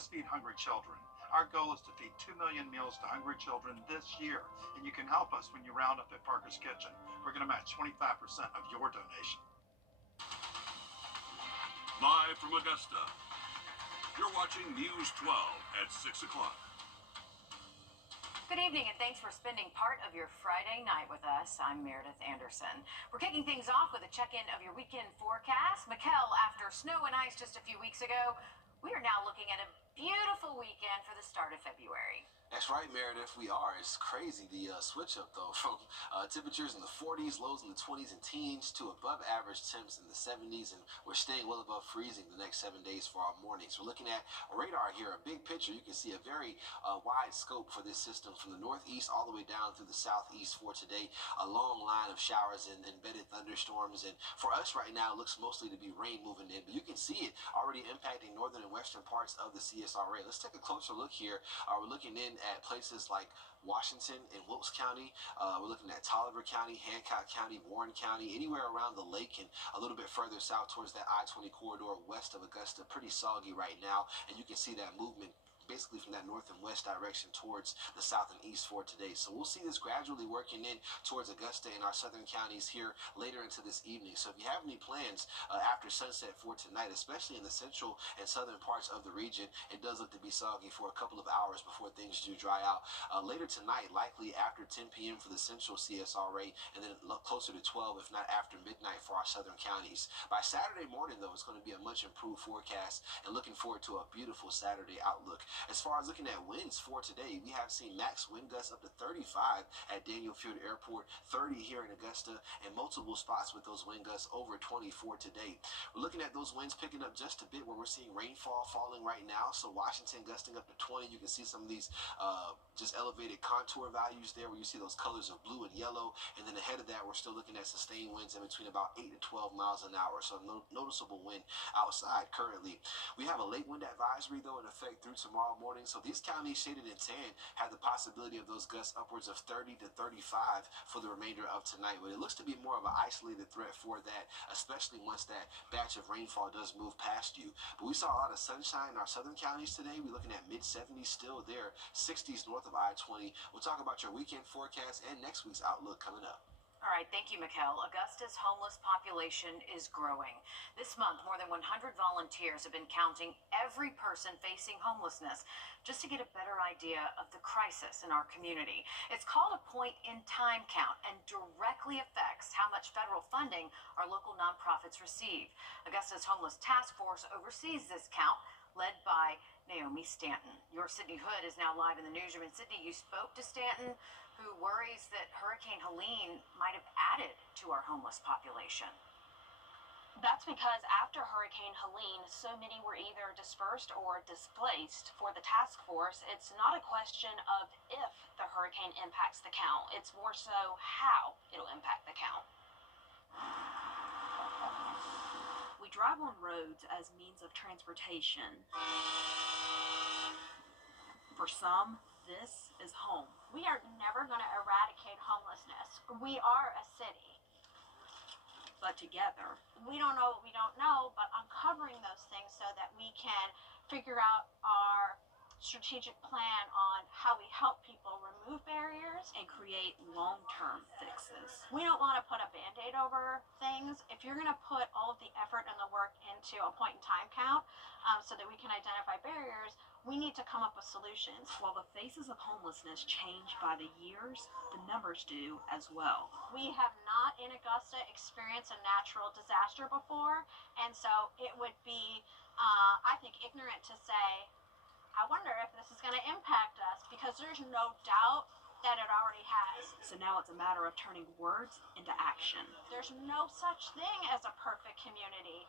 Let's feed hungry children. Our goal is to feed 2 million meals to hungry children this year, and you can help us when you round up at Parker's Kitchen. We're going to match 25% of your donation. Live from Augusta, you're watching News 12 at 6 o'clock. Good evening, and thanks for spending part of your Friday night with us. I'm Meredith Anderson. We're kicking things off with a check-in of your weekend forecast. Mikkel, after snow and ice just a few weeks ago, we are now looking at a beautiful weekend for the start of February. That's right, Meredith, we are. It's crazy, the switch up, though, from temperatures in the 40s, lows in the 20s and teens, to above average temps in the 70s, and we're staying well above freezing the next 7 days for our mornings. We're looking at a radar here, a big picture. You can see a very wide scope for this system from the northeast all the way down through the southeast for today. A long line of showers and embedded thunderstorms, and for us right now, it looks mostly to be rain moving in, but you can see it already impacting northern and western parts of the CSRA. Let's take a closer look here. We're looking in at places like Washington and Wilkes County. We're looking at Tolliver County, Hancock County, Warren County, anywhere around the lake and a little bit further south towards that I-20 corridor west of Augusta. Pretty soggy right now, and you can see that movement basically from that north and west direction towards the south and east for today. So we'll see this gradually working in towards Augusta and our southern counties here later into this evening. So if you have any plans after sunset for tonight, especially in the central and southern parts of the region, it does look to be soggy for a couple of hours before things do dry out. Later tonight, likely after 10 p.m. for the central CSRA, and then closer to 12, if not after midnight for our southern counties. By Saturday morning, though, it's going to be a much improved forecast, and looking forward to a beautiful Saturday outlook. As far as looking at winds for today, we have seen max wind gusts up to 35 at Daniel Field Airport, 30 here in Augusta, and multiple spots with those wind gusts over 20 for today. We're looking at those winds picking up just a bit where we're seeing rainfall falling right now. So Washington gusting up to 20. You can see some of these just elevated contour values there where you see those colors of blue and yellow. And then ahead of that, we're still looking at sustained winds in between about 8 to 12 miles an hour. So noticeable wind outside currently. We have a late wind advisory, though, in effect through tomorrow morning. So these counties shaded in tan have the possibility of those gusts upwards of 30 to 35 for the remainder of tonight. But it looks to be more of an isolated threat for that, especially once that batch of rainfall does move past you. But we saw a lot of sunshine in our southern counties today. We're looking at mid-70s still there, 60s north of I-20. We'll talk about your weekend forecast and next week's outlook coming up. All right, thank you, Mikkel. Augusta's homeless population is growing. This month, more than 100 volunteers have been counting every person facing homelessness just to get a better idea of the crisis in our community. It's called a point-in-time count and directly affects how much federal funding our local nonprofits receive. Augusta's Homeless Task Force oversees this count, led by Naomi Stanton. Your Sydney Hood is now live in the newsroom. And Sydney, you spoke to Stanton, who worries that Hurricane Helene might have added to our homeless population. That's because after Hurricane Helene, so many were either dispersed or displaced. For the task force, it's not a question of if the hurricane impacts the count. It's more so how it'll impact the count. We drive on roads as means of transportation. For some, this is home. We are never going to eradicate homelessness. We are a city. But together, we don't know what we don't know, but uncovering those things so that we can figure out our strategic plan on how we help people remove barriers and create long-term fixes. We don't want to put a Band-Aid over things. If you're going to put all of the effort and the work into a point-in-time count so that we can identify barriers, we need to come up with solutions. While the faces of homelessness change by the years, the numbers do as well. We have not in Augusta experienced a natural disaster before, and so it would be, I think, ignorant to say, I wonder if this is going to impact us, because there's no doubt that it already has. So now it's a matter of turning words into action. There's no such thing as a perfect community,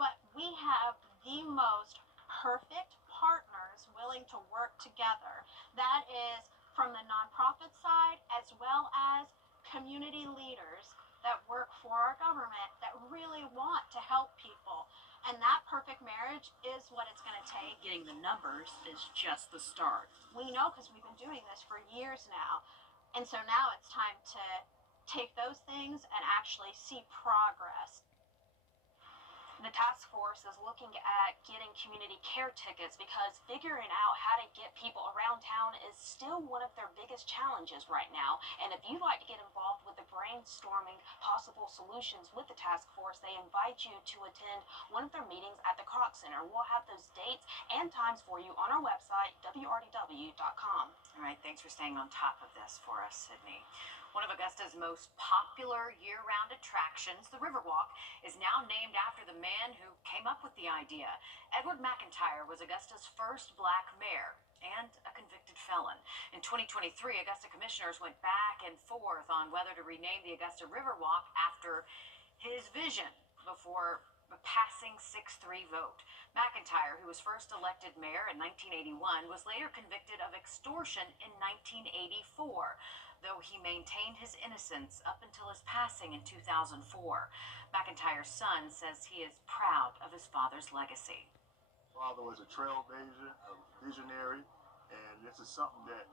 but we have the most perfect partners willing to work together. That is from the nonprofit side as well as community leaders that work for our government that really want to help people. And that perfect marriage is what it's going to take. Getting the numbers is just the start. We know because we've been doing this for years now. And so now it's time to take those things and actually see progress. The task force is looking at getting community care tickets because figuring out how to get people around town is still one of their biggest challenges right now. And if you'd like to get involved with the brainstorming possible solutions with the task force, they invite you to attend one of their meetings at the Kroc Center. We'll have those dates and times for you on our website, wrdw.com. All right, thanks for staying on top of this for us, Sydney. One of Augusta's most popular year-round attractions, the Riverwalk, is now named after the man who came up with the idea. Edward McIntyre was Augusta's first black mayor and a convicted felon. In 2023, Augusta commissioners went back and forth on whether to rename the Augusta Riverwalk after his vision before a passing 6-3 vote. McIntyre, who was first elected mayor in 1981, was later convicted of extortion in 1984. Though he maintained his innocence up until his passing in 2004. McIntyre's son says he is proud of his father's legacy. Father was a trailblazer, a visionary, and this is something that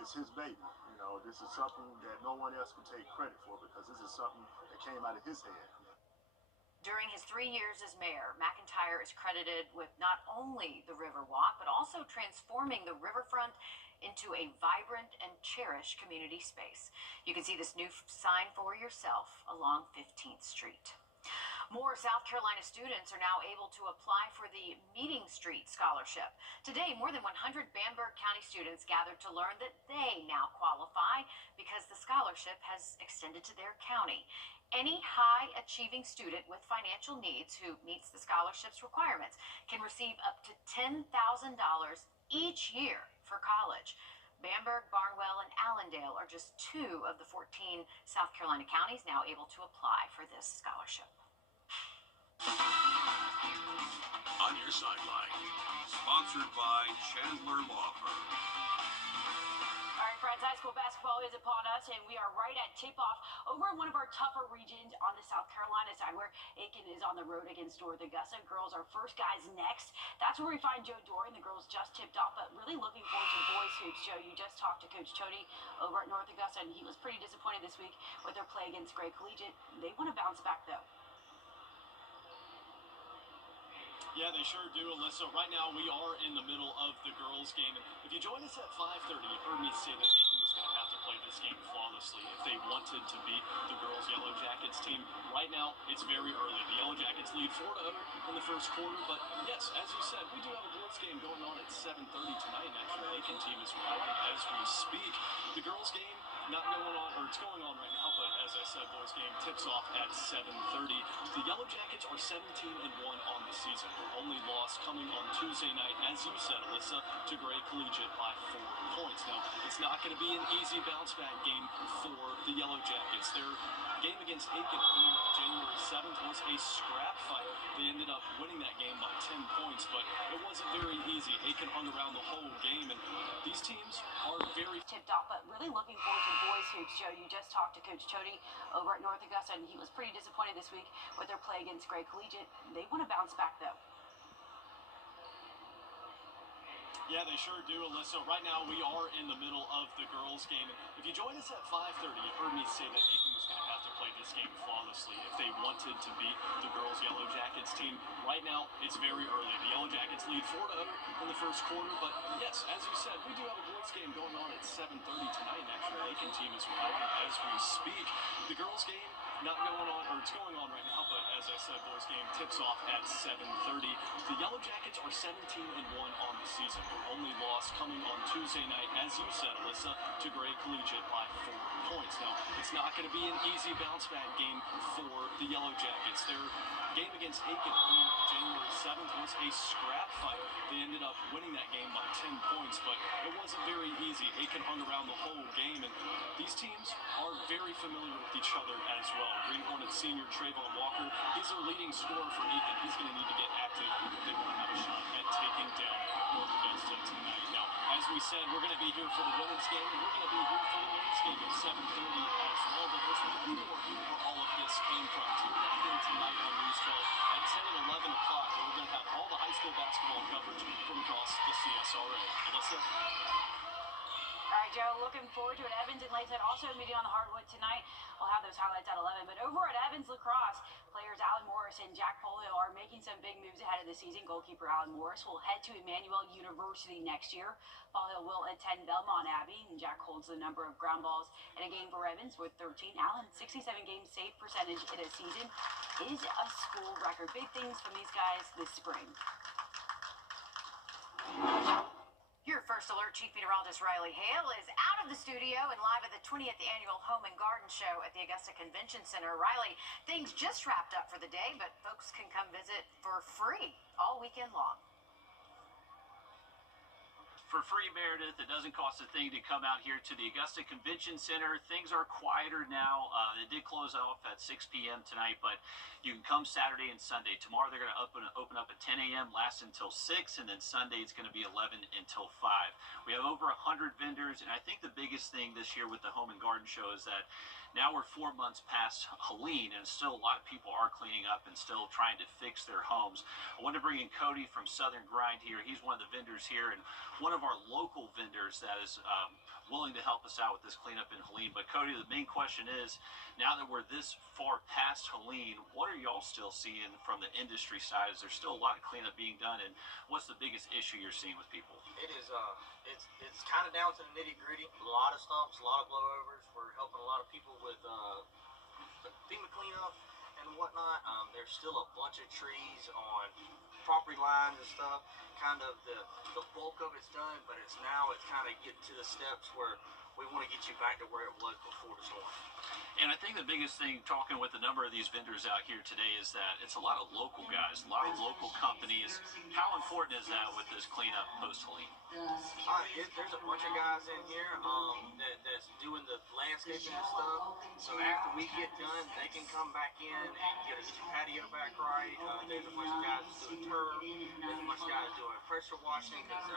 is his baby. You know, this is something that no one else can take credit for because this is something that came out of his head. During his 3 years as mayor, McIntyre is credited with not only the Riverwalk, but also transforming the riverfront into a vibrant and cherished community space. You can see this new sign for yourself along 15th Street. More South Carolina students are now able to apply for the Meeting Street Scholarship. Today, more than 100 Bamberg County students gathered to learn that they now qualify because the scholarship has extended to their county. Any high-achieving student with financial needs who meets the scholarship's requirements can receive up to $10,000 each year for college. Bamberg, Barnwell, and Allendale are just 2 of the 14 South Carolina counties now able to apply for this scholarship. On Your Sideline, sponsored by Chandler Law Firm. All right, friends, high school basketball is upon us, and we are right at tip-off over in one of our tougher regions on the South Carolina side, where Aiken is on the road against North Augusta. Girls are first guys next. That's where we find Joe Doran. The girls just tipped off, but really looking forward to boys hoops. Joe, you just talked to Coach Tony over at North Augusta, and he was pretty disappointed this week with their play against Gray Collegiate. They want to bounce back, though. Yeah, they sure do, Alyssa. Right now, we are in the middle of the girls' game. And if you join us at 5:30, you heard me say that Aiken was going to have to play this game flawlessly if they wanted to beat the girls' Yellow Jackets team. Right now, it's very early. The Yellow Jackets lead 4-0 in the first quarter. But yes, as you said, we do have a girls' game going on at 7:30 tonight. And actually, the Aiken team is arriving as we speak. The girls' game not going on, or it's going on right now, but as I said, boys game tips off at 7:30. The Yellow Jackets are 17-1 on the season. Their only loss coming on Tuesday night, as you said, Alyssa, to Gray Collegiate by 4 points. Now, it's not going to be an easy bounce-back game for the Yellow Jackets. Their game against Aiken earlier on January 7th was a scrap fight. They ended up winning that game by 10 points, but it wasn't very easy. Aiken hung around the whole game, and these teams are very Tipped off, but really looking forward to boys hoops. Joe, you just talked to Coach Tony over at North Augusta, and he was pretty disappointed this week with their play against Gray Collegiate. They want to bounce back, though. Yeah, they sure do, Alyssa. Right now, we are in the middle of the girls' game. If you join us at 5:30, you heard me say that Aiken was going to have to play this game flawlessly if they wanted to beat the girls' Yellow Jackets team. Right now, it's very early. The Yellow Jackets lead 4-0 in the first quarter. But yes, as you said, we do have a boys' game going on at 7:30 tonight. And actually, the Aiken team is arriving as we speak. The girls' game not going on, or it's going on right now, but as I said, boys' game tips off at 7:30. The Yellow Jackets are 17-1 on the season. Their only loss coming on Tuesday night, as you said, Alyssa, to Gray Collegiate by 4 points. Now, it's not going to be an easy bounce-back game for the Yellow Jackets. Their game against Aiken earlier on January 7th was a scrap fight. They ended up winning that game by 10 points, but it wasn't very easy. Aiken hung around the whole game, and these teams are very familiar with each other as well. Green Hornets senior Trayvon Walker, he's their leading scorer for Aiken. He's going to need to get active if they want to have a shot at taking down North Augusta tonight. Now, as we said, we're going to be here for the women's game, and we're going to be here for the men's game at 7:30 as well. But there's really more where all of this came from. Tune back in tonight on News 12 at 10 and 11 o'clock, where we're going to have all the high school basketball coverage from across the CSRA. Alyssa? All right, Joe, looking forward to it. Evans and Lakeside also meeting on the hardwood tonight. We'll have those highlights at 11. But over at Evans Lacrosse, players Alan Morris and Jack Polio are making some big moves ahead of the season. Goalkeeper Alan Morris will head to Emmanuel University next year. Polio will attend Belmont Abbey, and Jack holds the number of ground balls in a game for Evans with 13. Alan's 67-game save percentage in a season is a school record. Big things from these guys this spring. Your first alert, Chief Meteorologist Riley Hale is out of the studio and live at the 20th Annual Home and Garden Show at the Augusta Convention Center. Riley, things just wrapped up for the day, but folks can come visit for free all weekend long. For free, Meredith. It doesn't cost a thing to come out here to the Augusta Convention Center. Things are quieter now. They did close off at 6 p.m. tonight, but you can come Saturday and Sunday. Tomorrow they're going to open up at 10 a.m., last until 6, and then Sunday it's going to be 11 until 5. We have over 100 vendors, and I think the biggest thing this year with the Home and Garden Show is that now we're 4 months past Helene, and still a lot of people are cleaning up and still trying to fix their homes. I want to bring in Cody from Southern Grind here. He's one of the vendors here, and one of our local vendors that is willing to help us out with this cleanup in Helene. But Cody, the main question is, now that we're this far past Helene, what are y'all still seeing from the industry side? Is there still a lot of cleanup being done, and what's the biggest issue you're seeing with people? It is it's kind of down to the nitty gritty. A lot of stumps, a lot of blowovers. We're helping a lot of people with FEMA cleanup and whatnot. There's still a bunch of trees on property lines and stuff. Kind of the bulk of it's done, but it's kind of getting to the steps where we want to get you back to where it was before the storm. And I think the biggest thing, talking with a number of these vendors out here today, is that it's a lot of local guys, a lot of local companies. How important is that with this cleanup post-Helene? There's a bunch of guys in here that's doing the landscaping and stuff. So after we get done, they can come back in and get your patio back right. There's a bunch of guys doing turf. There's a bunch of guys doing pressure washing. Because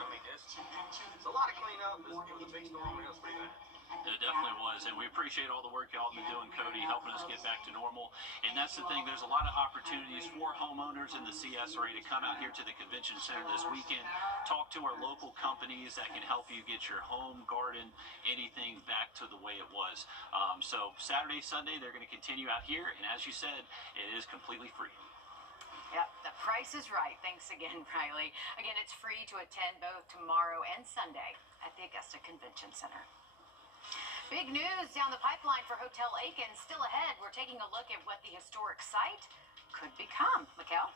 it's a lot of cleanup. It was a big storm and it was pretty bad. It definitely was, and we appreciate all the work y'all have been doing, Cody, helping us get back to normal. And that's the thing, there's a lot of opportunities for homeowners in the CS area to come out here to the convention center this weekend, talk to our local companies that can help you get your home, garden, anything back to the way it was. So Saturday, Sunday, they're going to continue out here, and as you said, it is completely free. Yep, the price is right. Thanks again, Riley. Again, it's free to attend both tomorrow and Sunday at the Augusta Convention Center. Big news down the pipeline for Hotel Aiken. Still ahead, we're taking a look at what the historic site could become. Mikkel?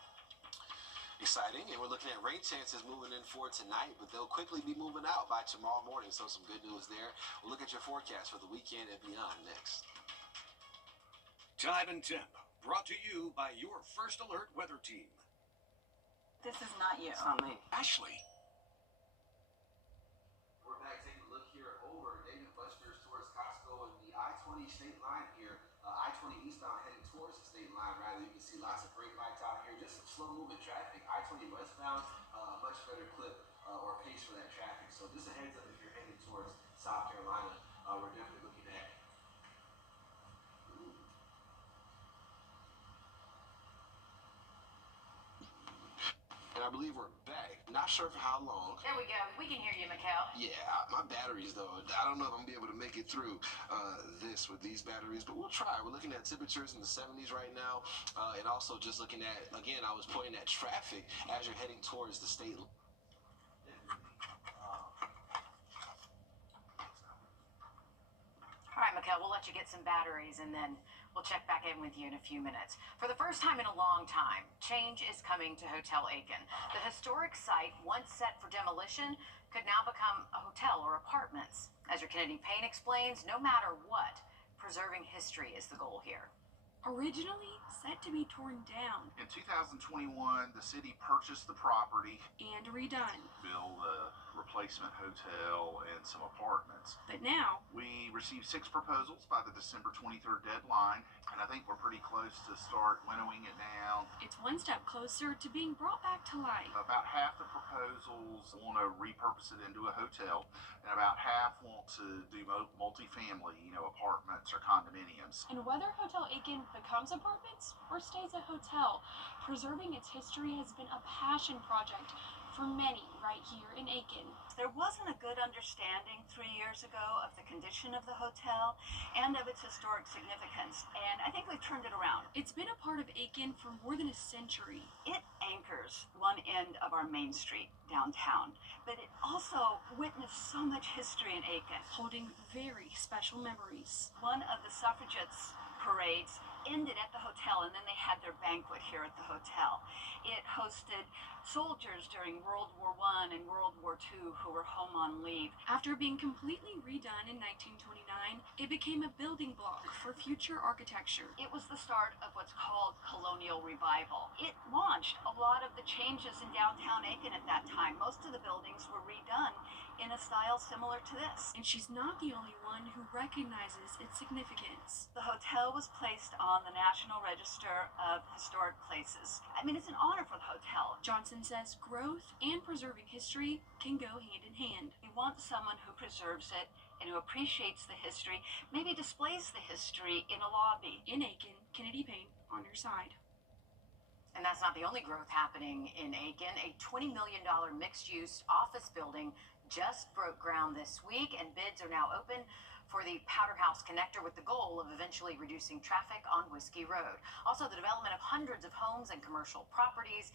Exciting, and we're looking at rain chances moving in for tonight, but they'll quickly be moving out by tomorrow morning, so some good news there. We'll look at your forecast for the weekend and beyond next. Time and temp, brought to you by your First Alert weather team. This is not you. It's not me. Ashley. We're back taking a look here over David Buster's towards Costco and the I-20 state line here. I-20 eastbound heading towards the state line, rather. You can see lots of brake lights out here, just some slow moving traffic. I-20 westbound, a much better clip or pace for that traffic. So just a heads up if you're heading towards South Carolina. We're definitely looking at. And I believe we're back. Not sure for how long. There we go. We can hear you, Mikkel. Yeah, my batteries though. I don't know if I'm gonna be able to make it through this with these batteries, but we'll try. We're looking at temperatures in the 70s right now, and also just looking at, again, I was pointing at traffic as you're heading towards the state. All right, Mikkel, we'll let you get some batteries and then we'll check back in with you in a few minutes. For the first time in a long time, change is coming to Hotel Aiken. The historic site, once set for demolition, could now become a hotel or apartments. As your Kennedy Payne explains, no matter what, preserving history is the goal here. Originally set to be torn down In 2021, the city purchased the property, and redone, built a replacement hotel and some apartments. but now We received 6 proposals by the December 23rd deadline, and I think we're pretty close to start winnowing it down. it's one step closer to being brought back to life. About half the proposals want to repurpose it into a hotel, and about half want to do multifamily, apartments or condominiums. And whether Hotel Aiken becomes apartments or stays a hotel, preserving its history has been a passion project for many right here in Aiken. There wasn't a good understanding 3 years ago of the condition of the hotel and of its historic significance, and I think we've turned it around. It's been a part of Aiken for more than a century. It anchors one end of our main street downtown, but it also witnessed so much history in Aiken. Holding very special memories. One of the suffragettes parades ended at the hotel, and then they had their banquet here at the hotel. It hosted soldiers during World War I and World War II who were home on leave. After being completely redone in 1929, it became a building block for future architecture. It was the start of what's called colonial revival. It launched a lot of the changes in downtown Aiken at that time. Most of the buildings were redone in a style similar to this. And she's not the only one who recognizes its significance. The hotel was placed on the National Register of Historic Places. I mean, it's an honor for the hotel. Johnson says growth and preserving history can go hand in hand. We want someone who preserves it and who appreciates the history, maybe displays the history in a lobby. In Aiken, Kennedy Payne on your side. And that's not the only growth happening in Aiken. A $20 million mixed-use office building just broke ground this week, and bids are now open for the Powder House connector with the goal of eventually reducing traffic on Whiskey Road. Also, the development of hundreds of homes and commercial properties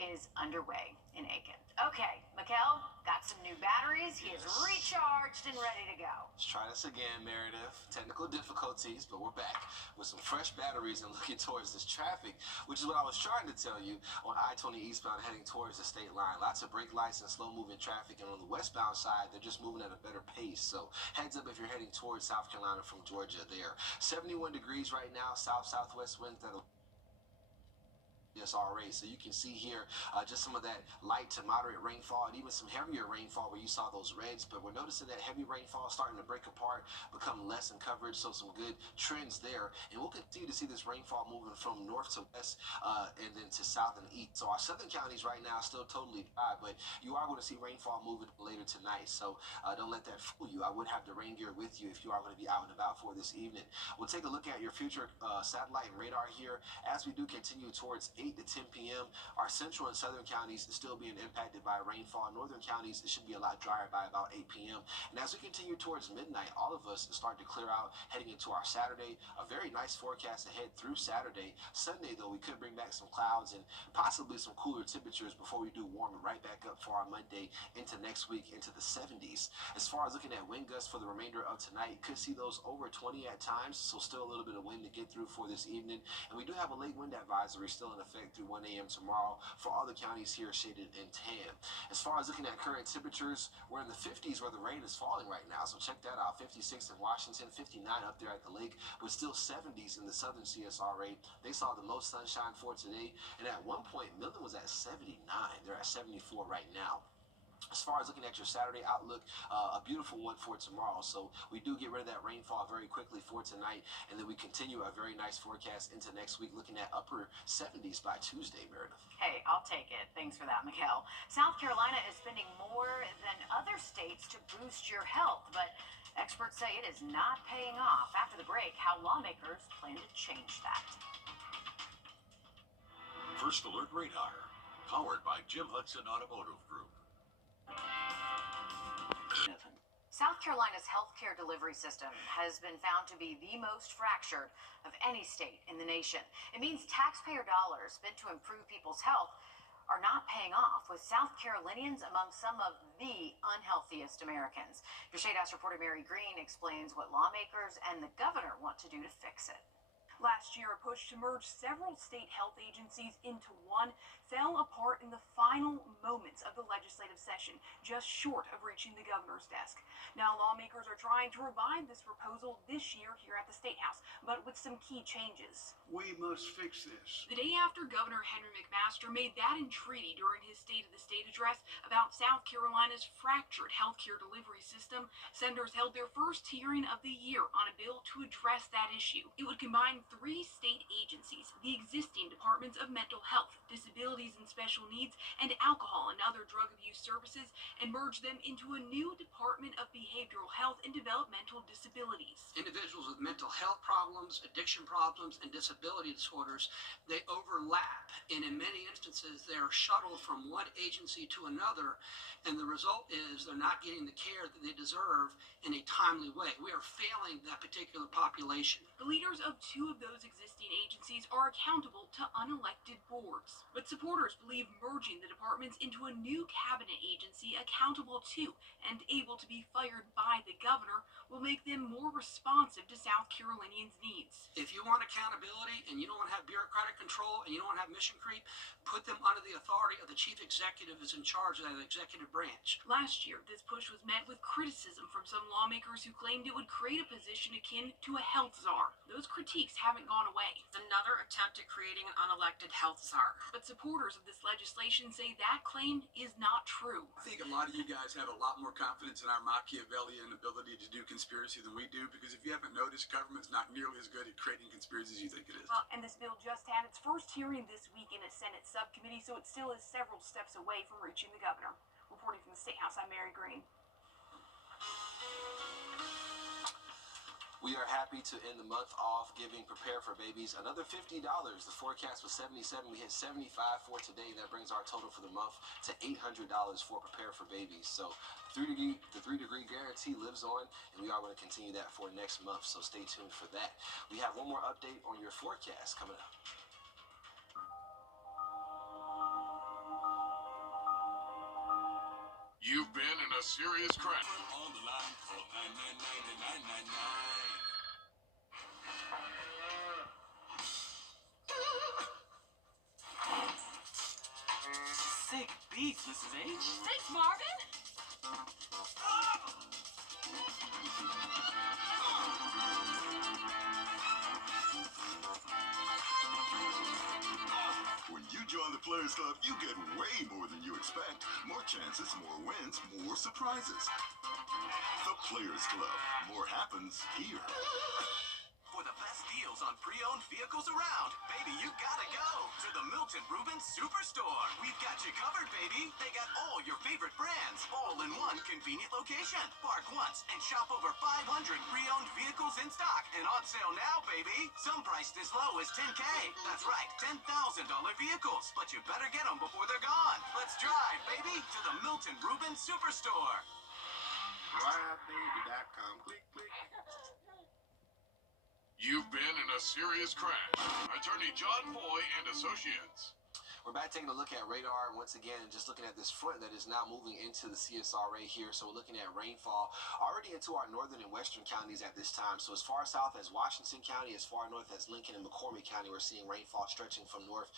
is underway in Aiken. Okay, Mikkel got some new batteries. He is recharged and ready to go. Let's try this again, Meredith. Technical difficulties, but we're back with some fresh batteries and looking towards this traffic, which is what I was trying to tell you on I-20 eastbound heading towards the state line. Lots of brake lights and slow-moving traffic, and on the westbound side, they're just moving at a better pace. So heads up if you're heading towards South Carolina from Georgia there. 71 degrees right now, south-southwest winds that'll SRA. So you can see here just some of that light to moderate rainfall and even some heavier rainfall where you saw those reds, but we're noticing that heavy rainfall starting to break apart, become less in coverage, so some good trends there, and we'll continue to see this rainfall moving from north to west and then to south and east. So our southern counties right now still totally dry, but you are going to see rainfall moving later tonight, so don't let that fool you. I would have the rain gear with you if you are going to be out and about for this evening. We'll take a look at your future satellite and radar here as we do continue towards 8 to 10 p.m. Our central and southern counties is still being impacted by rainfall. Northern counties, it should be a lot drier by about 8 p.m. And as we continue towards midnight, all of us start to clear out heading into our Saturday. A very nice forecast ahead through Saturday. Sunday, though, we could bring back some clouds and possibly some cooler temperatures before we do warm it right back up for our Monday into next week into the 70s. As far as looking at wind gusts for the remainder of tonight, could see those over 20 at times, so still a little bit of wind to get through for this evening. And we do have a late wind advisory still in effect through 1 a.m. tomorrow for all the counties here shaded in tan. As far as looking at current temperatures, we're in the 50s where the rain is falling right now, so check that out. 56 in Washington, 59 up there at the lake, but still 70s in the southern CSRA. They saw the most sunshine for today, and at one point, Milton was at 79. They're at 74 right now. As far as looking at your Saturday outlook, a beautiful one for tomorrow. So we do get rid of that rainfall very quickly for tonight, and then we continue a very nice forecast into next week, looking at upper 70s by Tuesday, Meredith. Hey, I'll take it. Thanks for that, Mikkel. South Carolina is spending more than other states to boost your health, but experts say it is not paying off. After the break, how lawmakers plan to change that. First Alert Radar, powered by Jim Hudson Automotive Group. South Carolina's healthcare delivery system has been found to be the most fractured of any state in the nation. It means taxpayer dollars spent to improve people's health are not paying off, with South Carolinians among some of the unhealthiest Americans. Your Shade House reporter Mary Green explains what lawmakers and the governor want to do to fix it. Last year, a push to merge several state health agencies into one fell apart in the final moments of the legislative session, just short of reaching the governor's desk. Now, lawmakers are trying to revive this proposal this year here at the State House, but with some key changes. We must fix this. The day after Governor Henry McMaster made that entreaty during his State of the State address about South Carolina's fractured healthcare delivery system, senators held their first hearing of the year on a bill to address that issue. It would combine 3 state agencies, the existing departments of mental health, disabilities and special needs, and alcohol and other drug abuse services, and merge them into a new Department of Behavioral Health and Developmental Disabilities. Individuals with mental health problems, addiction problems, and disability disorders, they overlap, and in many instances instances, they're shuttled from one agency to another, and the result is they're not getting the care that they deserve in a timely way. We are failing that particular population. The leaders of 2 of those existing agencies are accountable to unelected boards. But supporters believe merging the departments into a new cabinet agency accountable to and able to be fired by the governor will make them more responsive to South Carolinians' needs. If you want accountability and you don't want to have bureaucratic control and you don't want to have mission creep, put them under the authority of the chief executive who's in charge of that executive branch. Last year, this push was met with criticism from some lawmakers who claimed it would create a position akin to a health czar. Those critiques haven't gone away. Another attempt at creating an unelected health czar. But supporters of this legislation say that claim is not true. I think a lot of you guys have a lot more confidence in our Machiavellian ability to do conspiracy than we do, because if you haven't noticed, government's not nearly as good at creating conspiracies as you think it is. Well, and this bill just had its first hearing this week in a Senate subcommittee, so it still is several steps away from reaching the governor. Reporting from the State House, I'm Mary Green. We are happy to end the month off giving Prepare for Babies another $50. The forecast was 77. We hit 75 for today. That brings our total for the month to $800 for Prepare for Babies. So the 3-degree guarantee lives on, and we are going to continue that for next month. So stay tuned for that. We have one more update on your forecast coming up. You've been in a serious crash. On the line, call 999-9999. Sick beats, Mrs. H. Thanks, Marvin. When you join the Players Club, you get way more than you expect. More chances, more wins, more surprises. The Players Club. More happens here. For the best deals on pre-owned vehicles around, baby, you gotta go to the Milton Rubens Superstore. We've got you covered, baby. They got all your favorite brands, all in one convenient location. Park once and shop over 500 pre-owned vehicles in stock and on sale now, baby. Some priced as low as $10K. That's right, $10,000 vehicles. But you better get them before they're gone. Let's drive, baby, to the Milton Rubens Superstore. Ridebaby.com. Click, click. You've been in a serious crash. Attorney John Boy and Associates. We're back taking a look at radar once again and just looking at this front that is now moving into the CSRA here. So we're looking at rainfall already into our northern and western counties at this time. So as far south as Washington County, as far north as Lincoln and McCormick County, we're seeing rainfall stretching from north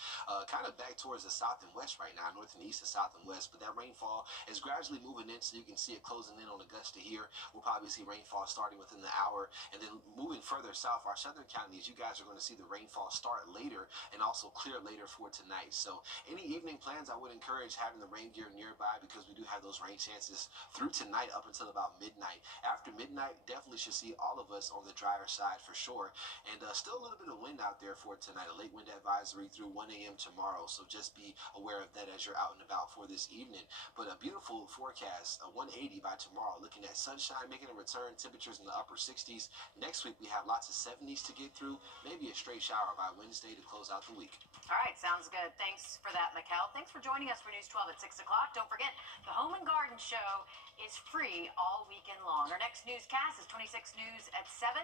kind of back towards the south and west right now, north and east and south and west. But that rainfall is gradually moving in, so you can see it closing in on Augusta here. We'll probably see rainfall starting within the hour, and then moving further south, our southern counties, you guys are going to see the rainfall start later and also clear later for tonight. So any evening plans, I would encourage having the rain gear nearby, because we do have those rain chances through tonight up until about midnight. After midnight, definitely should see all of us on the drier side for sure. And still a little bit of wind out there for tonight, a late wind advisory through 1 a.m. tomorrow. So just be aware of that as you're out and about for this evening. But a beautiful forecast, a 180 by tomorrow. Looking at sunshine making a return, temperatures in the upper 60s. Next week we have lots of 70s to get through, maybe a straight shower by Wednesday to close out the week. All right, sounds good. Thanks for that, Mikkel. Thanks for joining us for News 12 at 6 o'clock. Don't forget, the Home and Garden Show is free all weekend long. Our next newscast is 26 News at 7.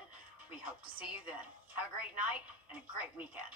We hope to see you then. Have a great night and a great weekend.